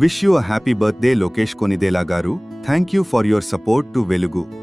Wish you a happy birthday Lokesh Konidela garu. Thank you for your support to Velugu.